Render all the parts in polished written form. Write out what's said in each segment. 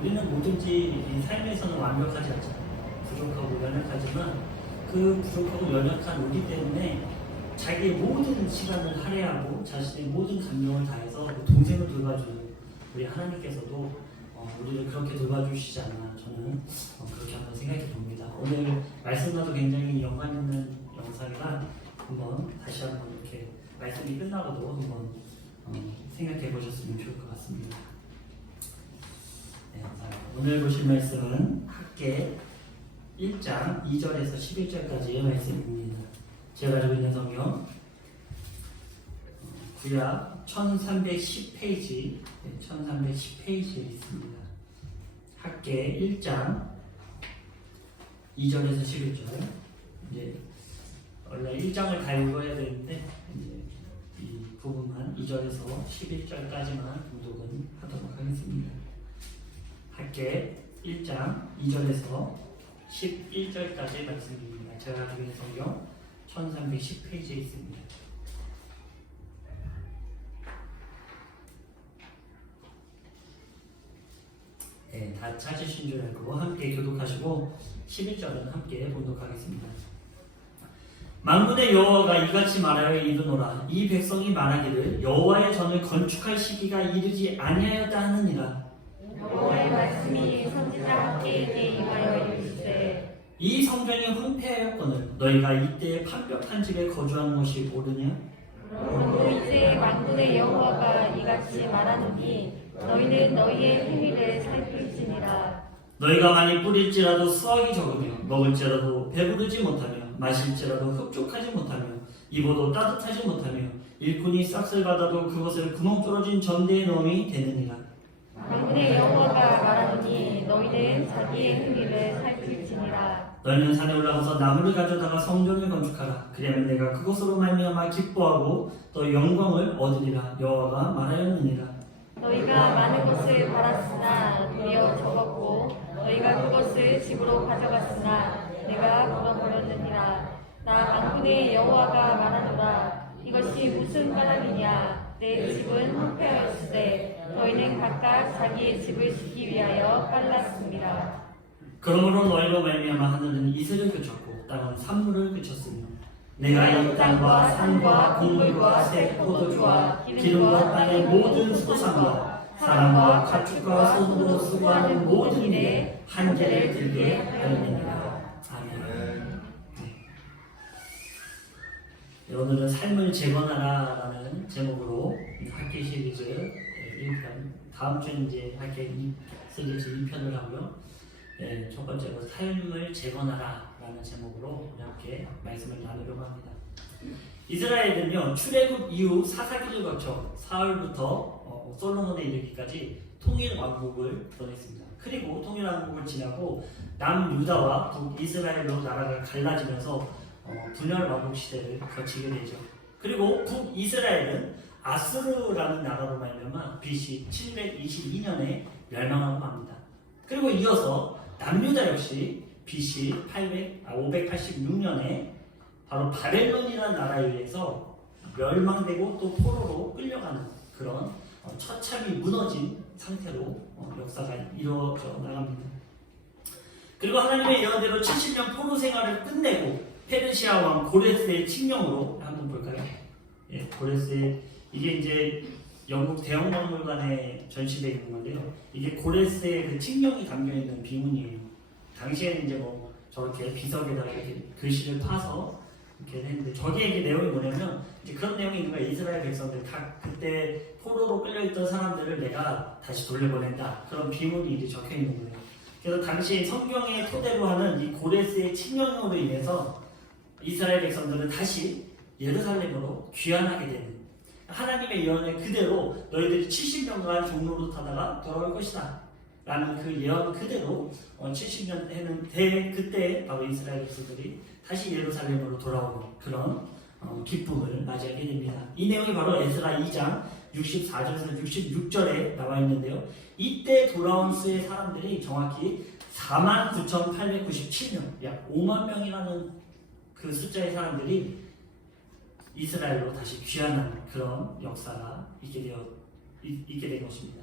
우리는 뭐든지 이 삶에서는 완벽하지 않잖아요. 부족하고 연약하지만 그 부족하고 연약한 우리 때문에 자기의 모든 시간을 할애하고 자신의 모든 감정을 다해서 그 동생을 돌봐주는 우리 하나님께서도 우리를 그렇게 돌봐주시지 않나 저는 그렇게 한번 생각해 봅니다. 오늘 말씀과도 굉장히 연관 있는 영상이라 한번 다시 한번 이렇게 말씀이 끝나고도 한번 생각해 보셨으면 좋을 것 같습니다. 네, 오늘 보실 말씀은 학계 1장 2절에서 11절까지의 말씀입니다. 제가 가지고 있는 성경 구약 1310페이지 1310페이지에 있습니다. 학계 1장 2절에서 11절. 이제 원래 1장을 다 읽어야 되는데 이제 이 부분만 2절에서 11절까지만 공독은 하도록 하겠습니다. 학계 1장 2절에서 11절까지의 말씀입니다. 제가 가지고 있는 성경 1310페이지에 있습니다. 네, 다 찾으신 줄 알고 함께 교독하시고 11절은 함께 봉독하겠습니다. 만군의 여호와가 이같이 말하여 이르노라. 이 백성이 말하기를 여호와의 전을 건축할 시기가 이르지 아니하였다 하느니라. 여호와의 말씀이 선지자 학계에게 임하여 이르시되 이 성전이 황폐하였거늘 너희가 이때에 판벽한 집에 거주하는 것이 모르냐? 그러므로 이제 만군의 여호와가 이같이 말하노니 너희는 너희의 행위를 살필지니라. 너희가 많이 뿌릴지라도 수확이 적으며 먹을지라도 배부르지 못하며 마실지라도 흡족하지 못하며 입어도 따뜻하지 못하며 일꾼이 싹쓸 받아도 그것을 구멍 뚫어진 전대에 넣음이 되느니라. 만군의 여호와가 말하노니 너희는 자기의 행위를 살필지니라. 너희는 산에 올라가서 나무를 가져다가 성전을 건축하라. 그러면 내가 그것으로 말미암아 기뻐하고 또 영광을 얻으리라. 여호와가 말하였느니라. 너희가 많은 것을 바랐으나 도리어 적었고 너희가 그것을 집으로 가져갔으나 내가 물어버렸느니라. 나 만군의 여호와가 말하노라. 이것이 무슨 까닭이냐? 내 집은 황폐하였으되 너희는 각각 자기의 집을 짓기 위하여 빨랐습니다. 그러므로 너희로 말미암아 하늘은 이슬을 그쳤고 땅은 산물을 그쳤으며 내가 이 땅과 산과 곡물과 새 포도주와 기름과 땅의 모든 소산과 사람과 가축과 손으로 수고하는 모든 일에 한계를 들게 하였느니라. 아멘. 네, 오늘은 삶을 재건하라라는 제목으로 학계 시리즈 1편, 다음 주는 이제 학계 시리즈 2편을 하고요. 네, 첫 번째로 삶을 재건하라라는 제목으로 함께 말씀을 나누려고 합니다. 이스라엘은요, 출애굽 이후 사사기를 거쳐 사울부터 솔로몬에 이르기까지 통일 왕국을 보냈습니다. 그리고 통일 왕국을 지나고 남유다와 북이스라엘로 나라가 갈라지면서 분열 왕국 시대를 거치게 되죠. 그리고 북이스라엘은 아수르라는 나라로 말미암아 BC 722년에 멸망하고 맙니다. 그리고 이어서 남유다 역시 BC 586년에 바로 바벨론이라는 나라에 의해서 멸망되고 또 포로로 끌려가는 그런 처참히 무너진 상태로 역사가 이루어져 나갑니다. 그리고 하나님의 예언대로 70년 포로 생활을 끝내고 페르시아 왕 고레스의 칙령으로 한번 볼까요? 예, 고레스의 이게 이제 영국 대형박물관에 전시되어 있는 건데요. 이게 고레스의 그 칙령이 담겨 있는 비문이에요. 당시에는 이제 뭐 저렇게 비석에다가 이렇게 글씨를 파서 이렇게 했는데 저기에 이게 내용이 뭐냐면 이제 그런 내용이 있는 거예요. 이스라엘 백성들 각 그때 포로로 끌려있던 사람들을 내가 다시 돌려보낸다. 그런 비문이 이제 적혀 있는 거예요. 그래서 당시 성경에 토대로 하는 이 고레스의 칙령으로 인해서 이스라엘 백성들은 다시 예루살렘으로 귀환하게 되는 하나님의 예언을 그대로 너희들이 70년간 종로로 타다가 돌아올 것이다 라는 그 예언 그대로 70년 해는 그때 바로 이스라엘 백성들이 다시 예루살렘으로 돌아오는 그런 기쁨을 맞이하게 됩니다. 이 내용이 바로 에스라 2장 64절에서 66절에 나와 있는데요. 이때 돌아온 수의 사람들이 정확히 49,897명, 약 5만 명이라는 그 숫자의 사람들이 이스라엘로 다시 귀환하는 그런 역사가 있게 된 것입니다.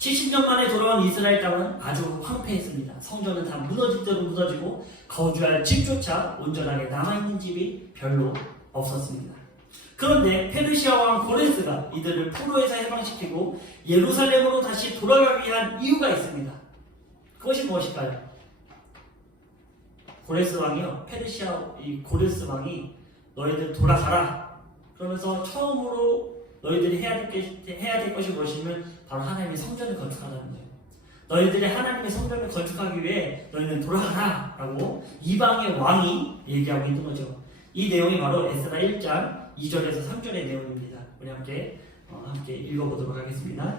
70년 만에 돌아온 이스라엘 땅은 아주 황폐했습니다. 성전은 다 무너질 대로 무너지고 거주할 집조차 온전하게 남아있는 집이 별로 없었습니다. 그런데 페르시아 왕 고레스가 이들을 포로에서 해방시키고 예루살렘으로 다시 돌아가기 위한 이유가 있습니다. 그것이 무엇일까요? 고레스 왕이요, 페르시아 이 고레스 왕이 너희들 돌아가라 그러면서 처음으로 너희들이 해야 될 것이 무엇이면 바로 하나님의 성전을 건축하라는 거예요. 너희들이 하나님의 성전을 건축하기 위해 너희는 돌아가라 라고 이방의 왕이 얘기하고 있는 거죠. 이 내용이 바로 에스라 1장 2절에서 3절의 내용입니다. 우리 함께 읽어보도록 하겠습니다.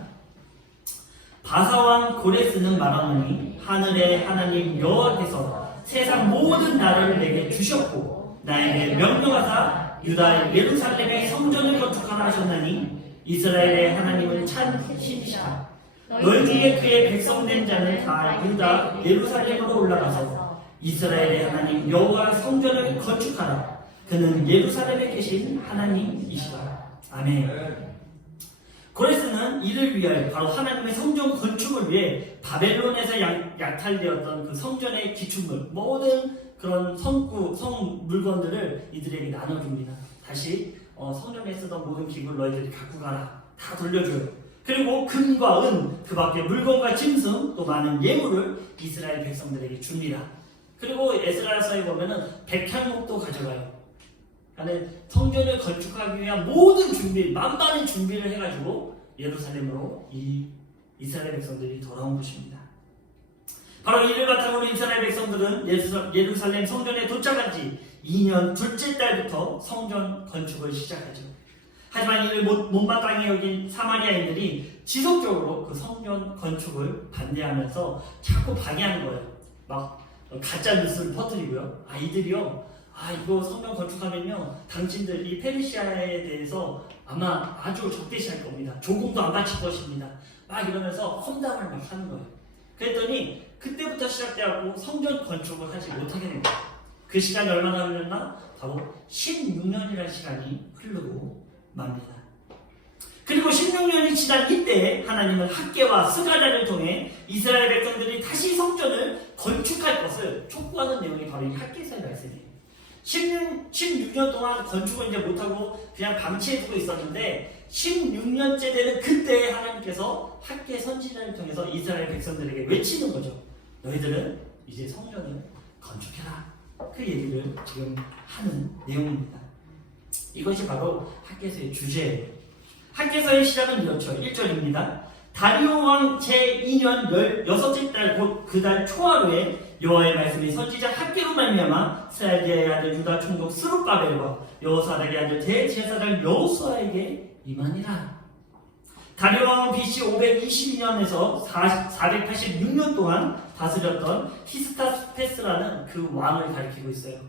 바사왕 고레스는 말하노니 하늘의 하나님 여호와께서 세상 모든 나라를 내게 주셨고 나에게 명령하사 유다 예루살렘의 성전을 건축하라 하셨나니 이스라엘의 하나님은 참 신이시다. 너희 중에 그의 백성된 자는 다 유다 예루살렘으로 올라가서 이스라엘의 하나님 여호와 성전을 건축하라. 그는 예루살렘에 계신 하나님이시다. 아멘. 고레스는 이를 위하여 바로 하나님의 성전 건축을 위해 바벨론에서 약탈되었던 그 성전의 기축물 모든 그런 성 물건들을 이들에게 나눠줍니다. 다시 성전에 쓰던 모든 기구를 너희들이 갖고 가라. 다 돌려줘요. 그리고 금과 은, 그 밖에 물건과 짐승, 또 많은 예물을 이스라엘 백성들에게 줍니다. 그리고 에스라서에 보면은 백향목도 가져가요. 그러니까 성전을 건축하기 위한 모든 준비, 만반의 준비를 해가지고 예루살렘으로 이 이스라엘 백성들이 돌아온 것입니다. 바로 이를 바탕으로 이스라엘 백성들은 예루살렘 성전에 도착한 지 2년 둘째 달부터 성전 건축을 시작하죠. 하지만 이를 못마땅히 여긴 사마리아인들이 지속적으로 그 성전 건축을 반대하면서 자꾸 방해하는 거예요. 막 가짜 뉴스를 퍼뜨리고요. 이들이요, 이거 성전 건축하면요, 당신들 이 페르시아에 대해서 아마 아주 적대시할 겁니다. 조공도 안 바칠 것입니다. 막 이러면서 험담을 막 하는 거예요. 그랬더니 그때부터 시작돼갖고 성전 건축을 하지 못하게 된 거예요. 그 시간이 얼마나 흘렀나? 바로 16년이라는 시간이 흐르고 맙니다. 그리고 16년이 지난 이때 하나님은 학개와 스가랴를 통해 이스라엘 백성들이 다시 성전을 건축할 것을 촉구하는 내용이 바로 이 학개서의 말씀이에요. 16년 동안 건축을 이제 못하고 그냥 방치해두고 있었는데 16년째 되는 그때 하나님께서 학개 선지자를 통해서 이스라엘 백성들에게 외치는 거죠. 너희들은 이제 성전을 건축해라. 그 얘기를 지금 하는 내용입니다. 이것이 바로 학개서의 주제예요. 학개서의 시작은 이렇죠. 1절입니다. 다리오 왕 제2년 16째 달 곧 그 달 초하루에 여호와의 말씀이 선지자 학개로 말미암아 스라엘의 아들 유다 총독 스룹바벨과 여호사닥의 아들 대제사장 여호수아에게 임하니라. 다리오 왕은 BC 522년에서 486년 동안 다스렸던 히스타스페스라는 그 왕을 가리키고 있어요.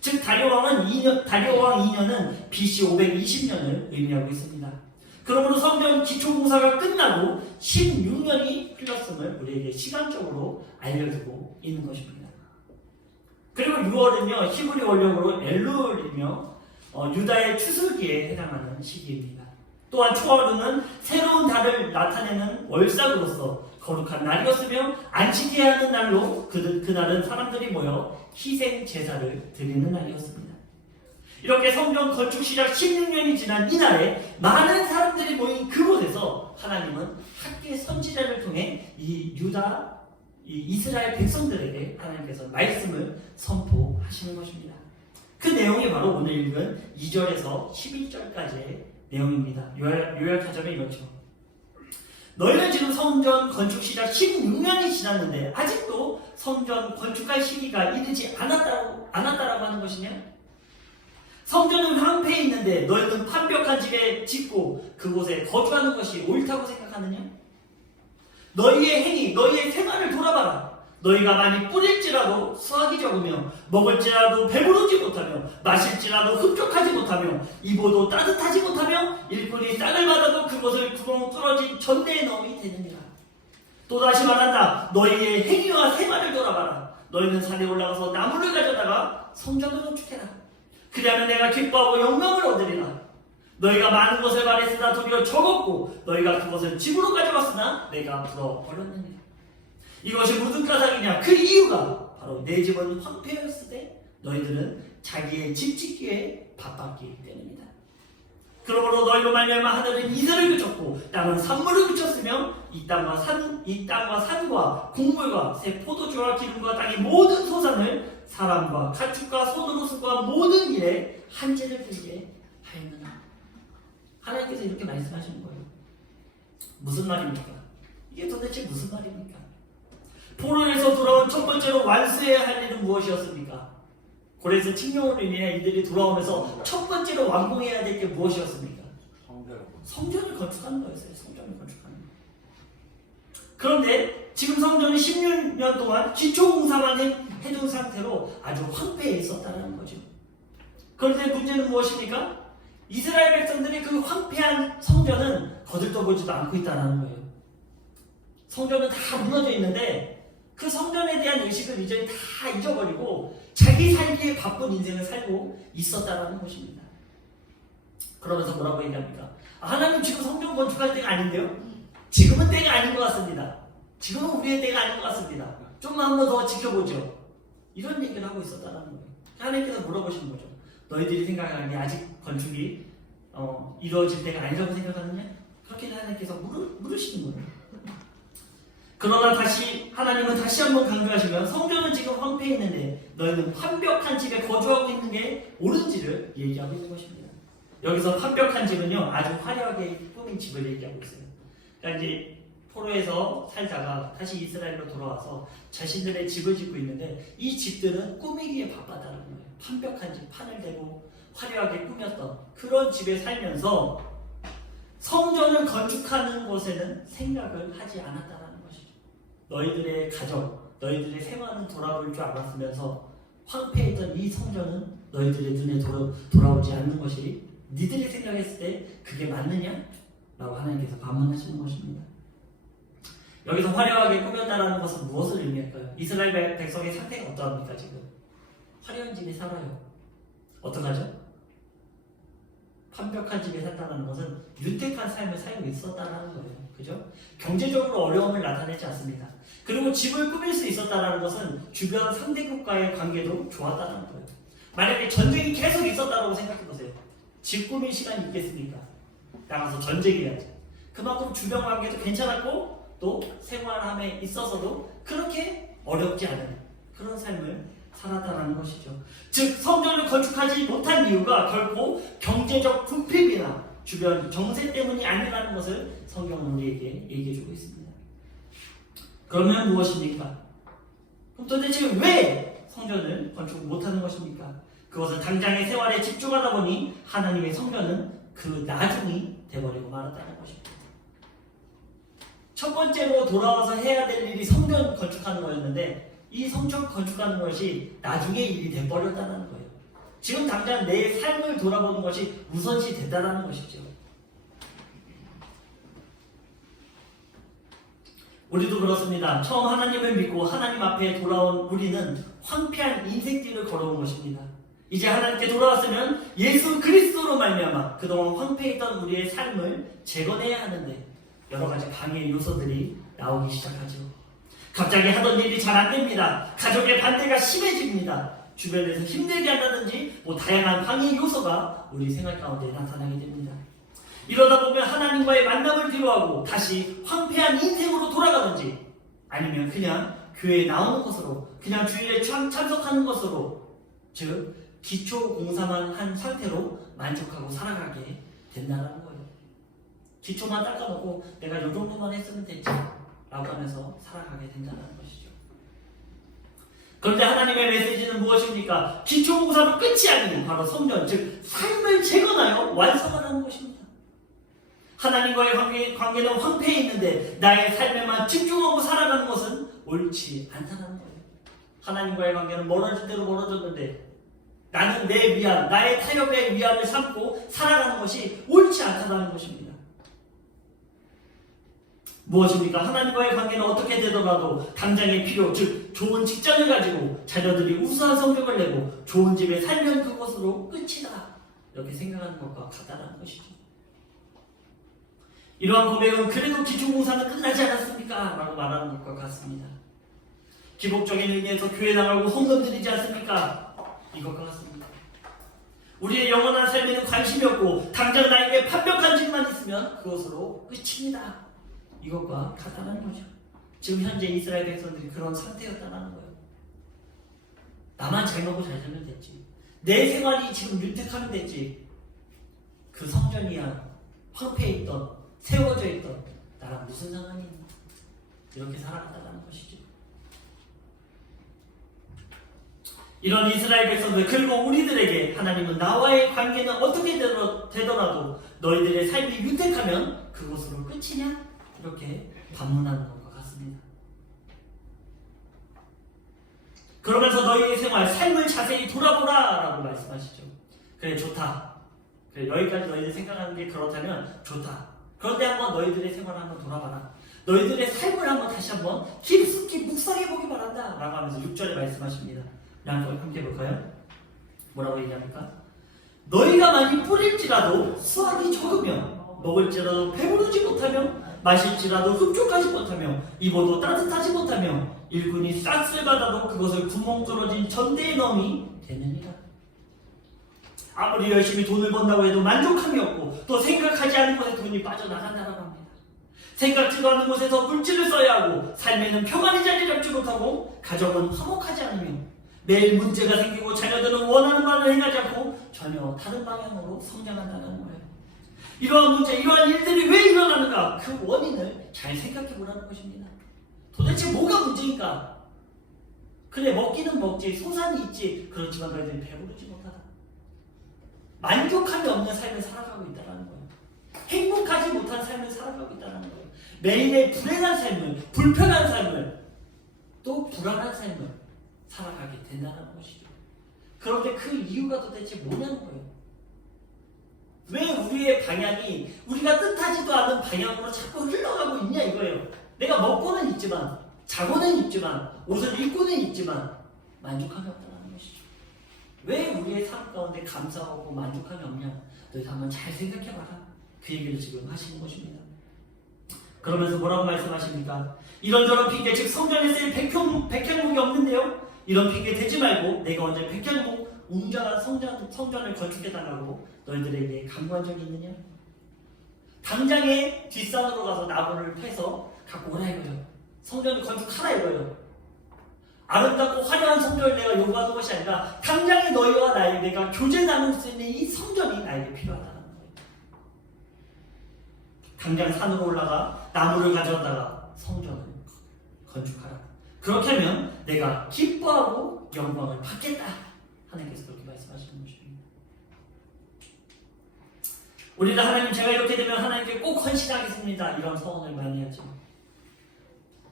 즉 다리오 왕 2년은 BC 520년을 의미하고 있습니다. 그러므로 성전 기초공사가 끝나고 16년이 흘렀음을 우리에게 시간적으로 알려주고 있는 것입니다. 그리고 6월은요, 히브리 원령으로 엘룰이며 유다의 추수기에 해당하는 시기입니다. 또한 초하루는 새로운 달을 나타내는 월삭으로서 거룩한 날이었으며 안식해야 하는 날로 그날은 사람들이 모여 희생 제사를 드리는 날이었습니다. 이렇게 성전 건축 시작 16년이 지난 이날에 많은 사람들이 모인 그곳에서 하나님은 학개 선지자를 통해 이 이스라엘 백성들에게 하나님께서 말씀을 선포하시는 것입니다. 그 내용이 바로 오늘 읽은 2절에서 11절까지의 내용입니다. 요약하자면 이렇죠. 너희는 지금 성전 건축 시작 16년이 지났는데 아직도 성전 건축할 시기가 이르지 않았다라고 하는 것이냐? 성전은 황폐해 있는데 너희는 판벽한 집에 짓고 그곳에 거주하는 것이 옳다고 생각하느냐? 너희의 행위, 너희의 생활을 돌아봐라. 너희가 많이 뿌릴지라도 수확이 적으며 먹을지라도 배부르지 못하며 마실지라도 흡족하지 못하며 입어도 따뜻하지 못하며 일꾼이 쌀을 받아도 그것을 구멍 뚫어진 전대에 넣음이 되느니라. 또다시 말한다. 너희의 행위와 생활을 돌아봐라. 너희는 산에 올라가서 나무를 가져다가 성전을 건축해라. 그리하면 내가 기뻐하고 영광을 얻으리라. 너희가 많은 것을 바랬으나 도리어 적었고 너희가 그것을 집으로 가져갔으나 내가 불어버렸느니라. 이것이 무슨 까닭이냐? 그 이유가 바로 내 집은 황폐하였을 때 너희들은 자기의 집 짓기에 바빴기 때문이다. 그러므로 너희로 말미암아 하늘은 이슬을 그쳤고 땅은 산물을 그쳤으며 이 땅과 산과 곡물과 새 포도주와 기름과 땅의 모든 소산을 사람과 가축과 손으로 수고한 모든 일에 한재를 들게 하였느니라. 하나님께서 이렇게 말씀하시는 거예요. 무슨 말입니까? 이게 도대체 무슨 말입니까? 포로에서 돌아온 첫 번째로 완수해야 할 일은 무엇이었습니까? 고레에서 칙령으로 인해 이들이 돌아오면서 첫 번째로 완공해야 될 게 무엇이었습니까? 성전을 건축하는 거였어요. 성전을 건축하는 거. 그런데 지금 성전이 16년 동안 기초 공사만 해둔 상태로 아주 황폐해 있었다는 거죠. 그런데 문제는 무엇입니까? 이스라엘 백성들이 그 황폐한 성전은 거들떠보지도 않고 있다는 거예요. 성전은 다 무너져 있는데 그 성전에 대한 의식을 이제 다 잊어버리고 자기 살기에 바쁜 인생을 살고 있었다라는 것입니다. 그러면서 뭐라고 얘기합니까? 하나님 지금 성전 건축할 때가 아닌데요? 지금은 때가 아닌 것 같습니다. 지금은 우리의 때가 아닌 것 같습니다. 좀만 한 번 더 지켜보죠. 이런 얘기를 하고 있었다는 거예요. 하나님께서 물어보시는 거죠. 너희들이 생각하는 게 아직 건축이 이루어질 때가 아니라고 생각하느냐? 그렇게 하나님께서 물으시는 거예요. 그러나 하나님은 다시 한번 강조하시면 성전은 지금 황폐해 있는데 너희는 완벽한 집에 거주하고 있는 게 옳은지를 얘기하고 있는 것입니다. 여기서 완벽한 집은요, 아주 화려하게 꾸민 집을 얘기하고 있어요. 그러니까 이제 포로에서 살다가 다시 이스라엘로 돌아와서 자신들의 집을 짓고 있는데 이 집들은 꾸미기에 바빴다는 거예요. 완벽한 집, 판을 대고 화려하게 꾸몄던 그런 집에 살면서 성전을 건축하는 것에는 생각을 하지 않았다는 것이죠. 너희들의 가정, 너희들의 생활은 돌아올 줄 알았으면서 황폐했던 이 성전은 너희들의 눈에 돌아오지 않는 것이 니들이 생각했을 때 그게 맞느냐? 라고 하나님께서 반문하시는 것입니다. 여기서 화려하게 꾸몄다는 것은 무엇을 의미할까요? 이스라엘 백성의 상태가 어떠합니까 지금? 화려한 집에 살아요. 어떡하죠? 완벽한 집에 산다는 것은 윤택한 삶을 살고 있었다는 거예요. 그죠? 경제적으로 어려움을 나타내지 않습니다. 그리고 집을 꾸밀 수 있었다는 것은 주변 상대국과의 관계도 좋았다는 거예요. 만약에 전쟁이 계속 있었다고 생각해보세요. 집 꾸밀 시간이 있겠습니까? 나가서 전쟁해야지. 그만큼 주변 관계도 괜찮았고 또 생활함에 있어서도 그렇게 어렵지 않은 그런 삶을 살았다는 것이죠. 즉 성전을 건축하지 못한 이유가 결코 경제적 불평이나 주변 정세 때문이 아니라는 것을 성경은 우리에게 얘기해주고 있습니다. 그러면 무엇입니까? 그럼 도대체 왜 성전을 건축 못하는 것입니까? 그것은 당장의 생활에 집중하다 보니 하나님의 성전은 그 나중이 돼버리고 말았다는 것입니다. 첫 번째로 돌아와서 해야 될 일이 성전 건축하는 거였는데 이 성전 건축하는 것이 나중의 일이 돼버렸다는 거예요. 지금 당장 내 삶을 돌아보는 것이 우선시 됐다는 것이죠. 우리도 그렇습니다. 처음 하나님을 믿고 하나님 앞에 돌아온 우리는 황폐한 인생길을 걸어온 것입니다. 이제 하나님께 돌아왔으면 예수 그리스도로 말미암아 그동안 황폐했던 우리의 삶을 재건해야 하는데 여러 가지 방해 요소들이 나오기 시작하죠. 갑자기 하던 일이 잘 안 됩니다. 가족의 반대가 심해집니다. 주변에서 힘들게 한다든지 다양한 방해 요소가 우리 생활 가운데 나타나게 됩니다. 이러다 보면 하나님과의 만남을 뒤로하고 다시 황폐한 인생으로 돌아가든지 아니면 그냥 교회에 나오는 것으로 그냥 주일에 참석하는 것으로 즉 기초 공사만 한 상태로 만족하고 살아가게 된다는 거예요. 기초만 닦아놓고 내가 이 정도만 했으면 됐지 라고 하면서 살아가게 된다는 것이죠. 그런데 하나님의 메시지는 무엇입니까? 기초 공사로 끝이 아닌 바로 성전, 즉 삶을 재건하여 완성하라는 것입니다. 하나님과의 관계는 황폐해 있는데 나의 삶에만 집중하고 살아가는 것은 옳지 않다는 거예요. 하나님과의 관계는 멀어질 대로 멀어졌는데 나는 내 위안, 나의 타협의 위안을 삼고 살아가는 것이 옳지 않다는 것입니다. 무엇입니까? 하나님과의 관계는 어떻게 되더라도 당장의 필요, 즉 좋은 직장을 가지고 자녀들이 우수한 성적을 내고 좋은 집에 살면 그것으로 끝이다 이렇게 생각하는 것과 같다는 것이죠. 이러한 고백은 그래도 기초봉사는 끝나지 않았습니까? 라고 말하는 것과 같습니다. 기복적인 의미에서 교회 나가고 헌금 드리지 않습니까? 이것과 같습니다. 우리의 영원한 삶에는 관심이 없고 당장 나에게 판벽한 집만 있으면 그것으로 끝입니다. 이것과 같다는 거죠. 지금 현재 이스라엘 백성들이 그런 상태였다는 거예요. 나만 잘 먹고 잘 살면 됐지. 내 생활이 지금 윤택하면 됐지. 그 성전이야 황폐해 있던 세워져 있던 나랑 무슨 상관이 있나. 이렇게 살아갔다는 것이죠. 이런 이스라엘 백성들 그리고 우리들에게 하나님은 나와의 관계는 어떻게 되더라도 너희들의 삶이 윤택하면 그것으로 끝이냐? 이렇게 반문하는 것과 같습니다. 그러면서 너희의 생활, 삶을 자세히 돌아보라 라고 말씀하시죠. 그래 좋다. 그래 여기까지 너희들 생각하는 게 그렇다면 좋다. 그런데 한번 너희들의 생활을 한번 돌아봐라. 너희들의 삶을 한번 다시 한번 깊숙이 묵상해보기 바란다 라고 하면서 6절에 말씀하십니다. 함께 볼까요? 뭐라고 얘기합니까? 너희가 많이 뿌릴지라도 수확이 적으며 먹을지라도 배부르지 못하며 마실지라도 흡족하지 못하며 입어도 따뜻하지 못하며 일꾼이 싹쓸 받아도 그것을 구멍 뚫어진 전대의 넘이 되느니라. 아무리 열심히 돈을 번다고 해도 만족함이 없고 또 생각하지 않은 곳에 돈이 빠져나간다고 합니다. 생각지도 않은 곳에서 물질을 써야 하고 삶에는 평안히 자리 잡지 못하고 가정은 화목하지 않으며 매일 문제가 생기고 자녀들은 원하는 바를 행하지 않고 전혀 다른 방향으로 성장한다는 거예요. 이러한 문제, 이러한 일들이 왜 일어나는가? 그 원인을 잘 생각해 보라는 것입니다. 도대체 뭐가 문제인가? 그래 먹기는 먹지, 소산이 있지. 그렇지만 너희들이 배부르지 못하다. 만족함이 없는 삶을 살아가고 있다는 거예요. 행복하지 못한 삶을 살아가고 있다는 거예요. 매일의 불행한 삶을, 불편한 삶을, 또 불안한 삶을 살아가게 된다는 것이죠. 그런데 그 이유가 도대체 뭐냐는 거예요. 왜 우리의 방향이 우리가 뜻하지도 않은 방향으로 자꾸 흘러가고 있냐 이거예요. 내가 먹고는 있지만, 자고는 있지만, 옷을 입고는 있지만 만족함이 없다는 것이죠. 왜 우리의 삶 가운데 감사하고 만족함이 없냐? 너희가 한번 잘 생각해봐라. 그 얘기를 지금 하시는 것입니다. 그러면서 뭐라고 말씀하십니까? 이런저런 핑계, 즉 성전에 쓰일 백향목이 없는데요? 이런 핑계 대지 말고 내가 언제 백향목 웅장한 성전을 건축해달라고 너희들에게 강구한 적이 있느냐? 당장에 뒷산으로 가서 나무를 패서 갖고 오라 이거예요. 성전을 건축하라 이거예요. 아름답고 화려한 성전을 내가 요구하는 것이 아니라 당장에 너희와 나에게 내가 교제 나눌 수 있는 이 성전이 나에게 필요하다는 거예요. 당장 산으로 올라가 나무를 가져다가 성전을 건축하라. 그렇게 하면 내가 기뻐하고 영광을 받겠다. 하나님께서 그렇게 말씀하시는 것입니다. 우리는 하나님 제가 이렇게 되면 하나님께 꼭 헌신하겠습니다. 이런 서원을 많이 하죠.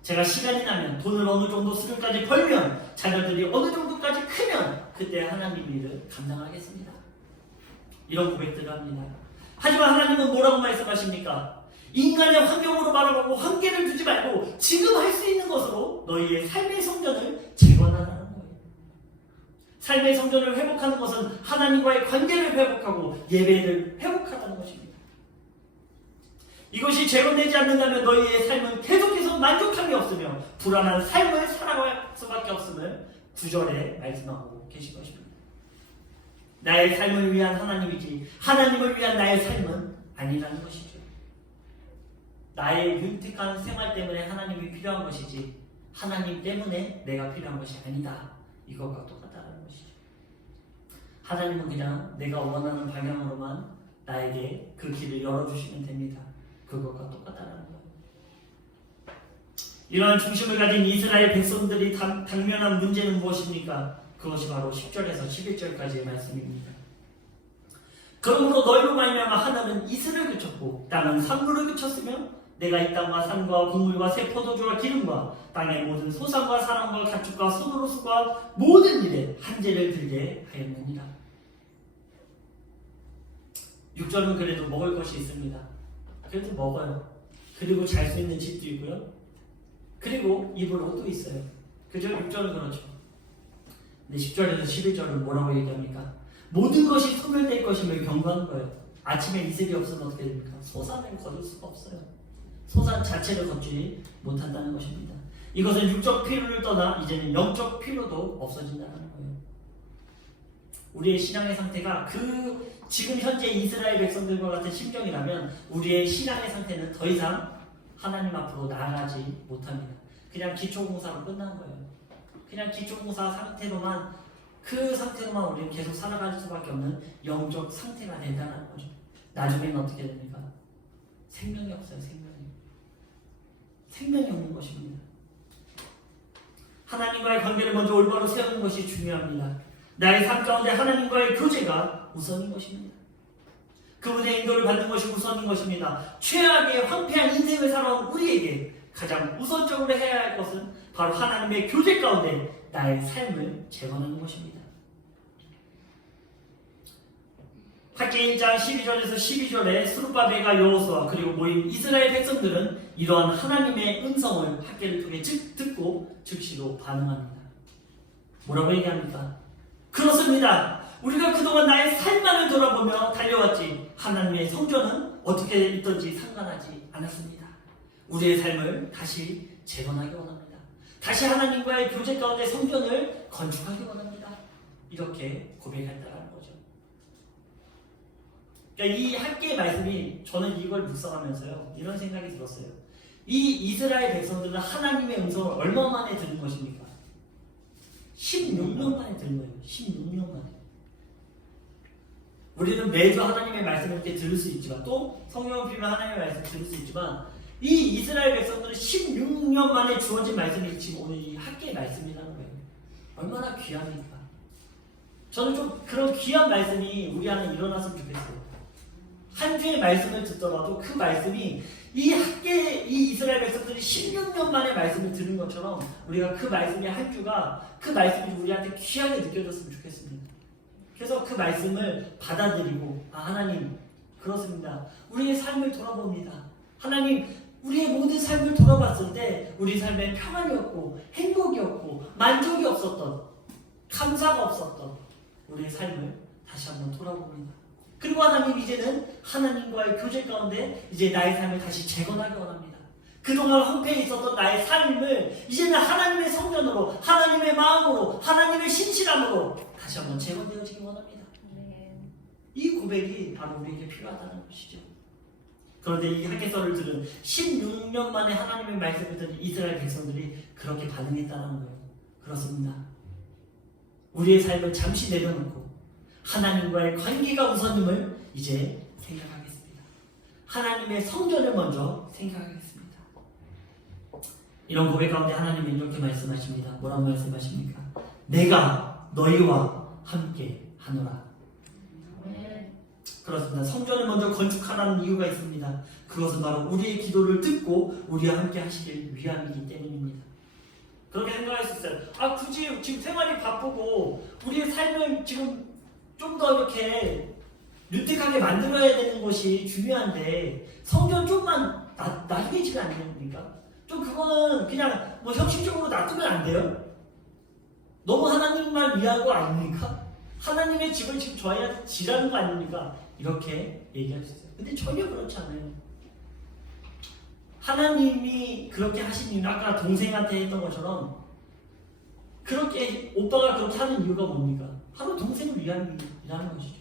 제가 시간이 나면 돈을 어느 정도 수준까지 벌면 자녀들이 어느 정도까지 크면 그때 하나님 일을 감당하겠습니다. 이런 고백들을 합니다. 하지만 하나님은 뭐라고 말씀하십니까? 인간의 환경으로 바라보고 한계를 두지 말고 지금 할 수 있는 것으로 너희의 삶의 성전을 재건하라는 거예요. 삶의 성전을 회복하는 것은 하나님과의 관계를 회복하고 예배를 회복하라는 것입니다. 이것이 재건되지 않는다면 너희의 삶은 계속해서 만족함이 없으며 불안한 삶을 살아갈 수밖에 없음을 9절에 말씀하고 계신 것입니다. 나의 삶을 위한 하나님이지 하나님을 위한 나의 삶은 아니라는 것이죠. 나의 윤택한 생활 때문에 하나님이 필요한 것이지 하나님 때문에 내가 필요한 것이 아니다. 이것과 똑같다는 것이죠. 하나님은 그냥 내가 원하는 방향으로만 나에게 그 길을 열어주시면 됩니다. 그것과 똑같다는 거예요. 이러한 중심을 가진 이스라엘 백성들이 당면한 문제는 무엇입니까? 그것이 바로 10절에서 11절까지의 말씀입니다. 그러므로 너희로 말미암아 하늘은 이슬을 그쳤고 땅은 산물을 그쳤으며 내가 이 땅과 산과 곡물과 새 포도주와 기름과 땅의 모든 소산과 사람과 가축과 소노로수과 모든 일에 한재를 들게 하였느니라. 6절은 그래도 먹을 것이 있습니다. 그래도 먹어요. 그리고 잘 수 있는 집도 있고요. 그리고 입을 옷도 있어요. 그죠? 6절은 그렇죠. 근데 10절에서 11절은 뭐라고 얘기합니까? 모든 것이 소멸되고 것임을 경고하는 거예요. 아침에 이슬이 없으면 어떻게 됩니까? 소산을 거둘 수가 없어요. 소산 자체를 걷지 못한다는 것입니다. 이것은 육적 필요를 떠나 이제는 영적 필요도 없어진다는 거예요. 우리의 신앙의 상태가 지금 현재 이스라엘 백성들과 같은 심정이라면 우리의 신앙의 상태는 더 이상 하나님 앞으로 나아가지 못합니다. 그냥 기초공사로 끝난 거예요. 그냥 기초공사 상태로만 그 상태로만 우리는 계속 살아갈 수밖에 없는 영적 상태가 된다는 거죠. 나중에는 어떻게 됩니까? 생명이 없어요. 생명이 없는 것입니다. 하나님과의 관계를 먼저 올바로 세우는 것이 중요합니다. 나의 삶 가운데 하나님과의 교제가 우선인 것입니다. 그분의 인도를 받는 것이 우선인 것입니다. 최악의 황폐한 인생을 살아온 우리에게 가장 우선적으로 해야 할 것은 바로 하나님의 교제 가운데 나의 삶을 재건하는 것입니다. 학계 1장 12절에서 12절에 스룹바벨과 여호수아 그리고 모인 이스라엘 백성들은 이러한 하나님의 음성을 학계를 통해 듣고 즉시로 반응합니다. 뭐라고 얘기합니까? 그렇습니다. 우리가 그동안 나의 삶만을 돌아보며 달려왔지 하나님의 성전은 어떻게 있던지 상관하지 않았습니다. 우리의 삶을 다시 재건하기 원합니다. 다시 하나님과의 교제 가운데 성전을 건축하기 원합니다. 이렇게 고백했다는 거죠. 그러니까 이 학계의 말씀이 저는 이걸 묵상하면서요 이런 생각이 들었어요. 이 이스라엘 백성들은 하나님의 음성을 얼마 만에 들은 것입니까? 16년 만에 들은 거예요. 16년 만에. 우리는 매주 하나님의 말씀을 이렇게 들을 수 있지만 또 성경을 빌면 하나님의 말씀을 들을 수 있지만 이 이스라엘 백성들은 16년 만에 주어진 말씀이 지금 오늘 이 학계의 말씀이라는 거예요. 얼마나 귀합니까? 저는 좀 그런 귀한 말씀이 우리 안에 일어났으면 좋겠어요. 한 주의 말씀을 듣더라도 그 말씀이 이 이스라엘 백성들이 16년 만에 말씀을 들은 것처럼 우리가 그 말씀의 한 주가 그 말씀이 우리한테 귀하게 느껴졌으면 좋겠습니다. 그래서 그 말씀을 받아들이고 하나님 그렇습니다. 우리의 삶을 돌아봅니다. 하나님 우리의 모든 삶을 돌아봤을 때 우리 삶에 평안이 없고 행복이 없고 만족이 없었던 감사가 없었던 우리의 삶을 다시 한번 돌아봅니다. 그리고 하나님 이제는 하나님과의 교제 가운데 이제 나의 삶을 다시 재건하기 원합니다. 그동안 황폐해 있었던 나의 삶을 이제는 하나님의 성전으로 하나님의 마음으로 하나님의 신실함으로 다시 한번 재건되어지기 원합니다. 이 고백이 바로 우리에게 필요하다는 것이죠. 그런데 이 학개서를 들은 16년 만에 하나님의 말씀을 들은 이스라엘 백성들이 그렇게 반응했다는 거예요. 그렇습니다. 우리의 삶을 잠시 내려놓고 하나님과의 관계가 우선임을 이제 생각하겠습니다. 하나님의 성전을 먼저 생각하겠습니다. 이런 고백 가운데 하나님은 이렇게 말씀하십니다. 뭐라고 말씀하십니까? 내가 너희와 함께 하노라. 그렇습니다. 성전을 먼저 건축하라는 이유가 있습니다. 그것은 바로 우리의 기도를 듣고 우리와 함께 하시길 위함이기 때문입니다. 그렇게 생각할 수 있어요. 굳이 지금 생활이 바쁘고 우리의 삶을 지금 좀 더 이렇게 윤택하게 만들어야 되는 것이 중요한데 성전 좀만 나중에 지면 안 됩니까? 좀 그거는 그냥 뭐 형식적으로 놔두면 안 돼요? 너무 하나님만 위한 거 아닙니까? 하나님의 집을 지금 저희한테 지라는 거 아닙니까? 이렇게 얘기할 수 있어요. 근데 전혀 그렇지 않아요. 하나님이 그렇게 하신 이유는 아까 동생한테 했던 것처럼 그렇게 오빠가 그렇게 하는 이유가 뭡니까? 바로 동생을 위함이라는 것이죠.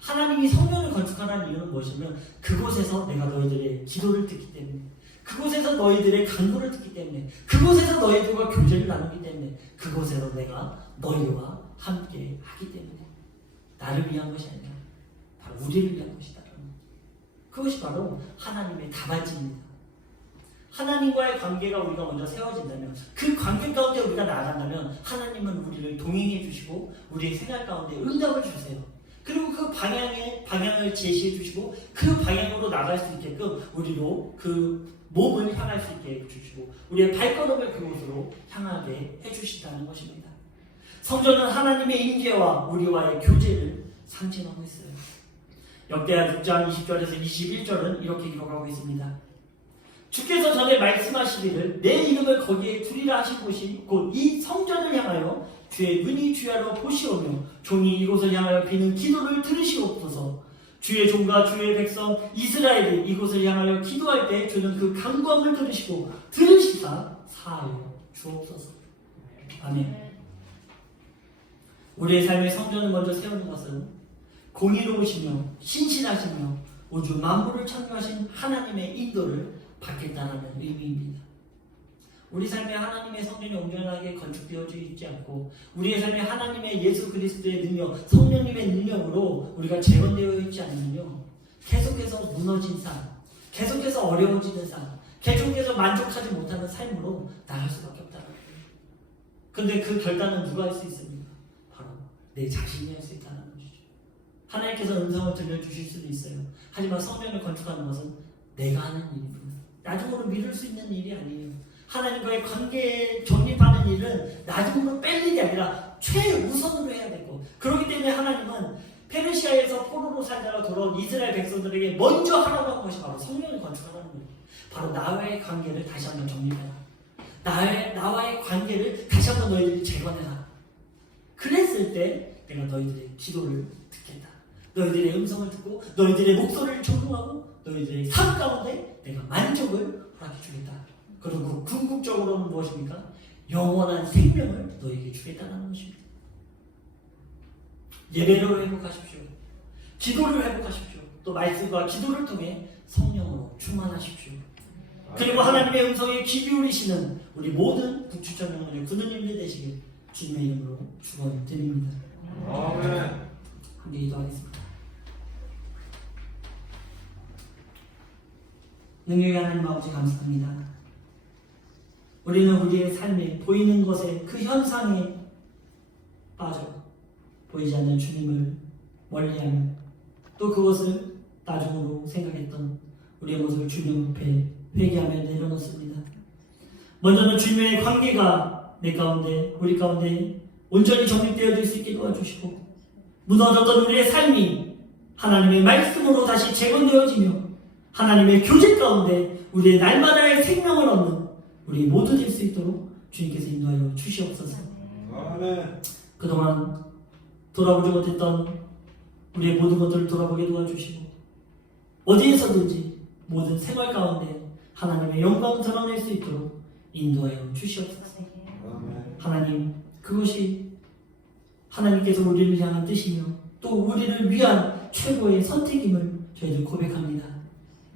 하나님이 성전을 건축하라는 이유는 무엇이냐면 그곳에서 내가 너희들의 기도를 듣기 때문에 그곳에서 너희들의 간구를 듣기 때문에 그곳에서 너희들과 교제를 나누기 때문에 그곳에서 내가 너희와 함께 하기 때문에 나를 위한 것이 아니라 바로 우리를 위한 것이다. 그것이 바로 하나님의 답안지입니다. 하나님과의 관계가 우리가 먼저 세워진다면 그 관계 가운데 우리가 나아간다면 하나님은 우리를 동행해 주시고 우리의 생활 가운데 응답을 주세요. 그리고 그 방향을 제시해 주시고 그 방향으로 나갈 수 있게끔 우리로 그 몸을 향할 수 있게 해주시고 우리의 발걸음을 그곳으로 향하게 해주신다는 것입니다. 성전은 하나님의 임재와 우리와의 교제를 상징하고 있어요. 역대하 6장 20절에서 21절은 이렇게 기록하고 있습니다. 주께서 전에 말씀하시기를 내 이름을 거기에 두리라 하신 곳이 곧 이 성전을 향하여 주의 눈이 주야로 보시오며 종이 이곳을 향하여 비는 기도를 들으시옵소서. 주의 종과 주의 백성 이스라엘이 이곳을 향하여 기도할 때 주는 그 간구함을 들으시고 들으시사 사하여 주옵소서. 아멘. 우리의 삶의 성전을 먼저 세우는 것은 공의로우시며 신실하시며 우주 만물을 창조하신 하나님의 인도를 받겠다는 의미입니다. 우리 삶에 하나님의 성전이 온전하게 건축되어져 있지 않고 우리의 삶에 하나님의 예수 그리스도의 능력, 성령님의 능력으로 우리가 재건되어 있지 않으면요, 계속해서 무너진 삶, 계속해서 어려워지는 삶, 계속해서 만족하지 못하는 삶으로 나갈 수밖에 없다는 거예요. 근데 그 결단은 누가 할 수 있습니까? 바로 내 자신이 할 수 있다는 것이죠. 하나님께서 음성을 들려주실 수도 있어요. 하지만 성전을 건축하는 것은 내가 하는 일이고요. 나중으로 미룰 수 있는 일이 아니에요. 하나님과의 관계에 정립하는 일은 나중으로 뺄 일이 아니라 최우선으로 해야 되고, 그렇기 때문에 하나님은 페르시아에서 포로로 살다가 돌아온 이스라엘 백성들에게 먼저 하라고 한 것이 바로 성령을 건축하라는 거예요. 바로 나와의 관계를 다시 한번 정립해라. 나와의 관계를 다시 한번 너희들이 재건해라. 그랬을 때 내가 너희들의 기도를 듣겠다. 너희들의 음성을 듣고 너희들의 목소리를 존중하고 너희들의 삶 가운데 내가 만족을 허락해 주겠다. 그리고 궁극적으로는 무엇입니까? 영원한 생명을 너에게 주겠다는 것입니다. 예배로 회복하십시오. 기도를 회복하십시오. 또 말씀과 기도를 통해 성령으로 충만하십시오. 그리고 하나님의 음성에 귀 기울이시는 우리 모든 북추천 영혼의 군우님들 되시길 주님의 이름으로 축원드립니다. 아멘. 함께 기도하겠습니다. 능력의 하나님 아버지 감사합니다. 우리는 우리의 삶에 보이는 것에 그 현상에 빠져 보이지 않는 주님을 멀리하며 또 그것을 나중으로 생각했던 우리의 모습을 주님 앞에 회개하며 내려놓습니다. 먼저는 주님의 관계가 내 가운데 우리 가운데 온전히 정립되어질 수 있게 도와주시고 무너졌던 우리의 삶이 하나님의 말씀으로 다시 재건되어지며 하나님의 교제 가운데 우리의 날마다의 생명을 얻는 우리 모두 될 수 있도록 주님께서 인도하여 주시옵소서. 아멘. 그동안 돌아보지 못했던 우리의 모든 것들을 돌아보게 도와주시고 어디에서든지 모든 생활 가운데 하나님의 영광을 드러낼 수 있도록 인도하여 주시옵소서. 아멘. 하나님, 그것이 하나님께서 우리를 향한 뜻이며 또 우리를 위한 최고의 선택임을 저희들 고백합니다.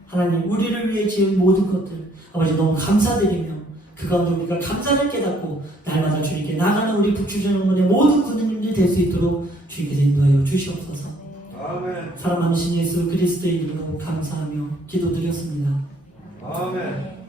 하나님, 우리를 위해 지은 모든 것들 아버지 너무 감사드리며 그 가운데 우리가 감사를 깨닫고 날마다 주님께 나가는 우리 북추전영문의 모든 군우님들 될 수 있도록 주님께서 인도하여 주시옵소서. 아멘. 사랑하는 신 예수 그리스도의 이름으로 감사하며 기도드렸습니다. 아멘.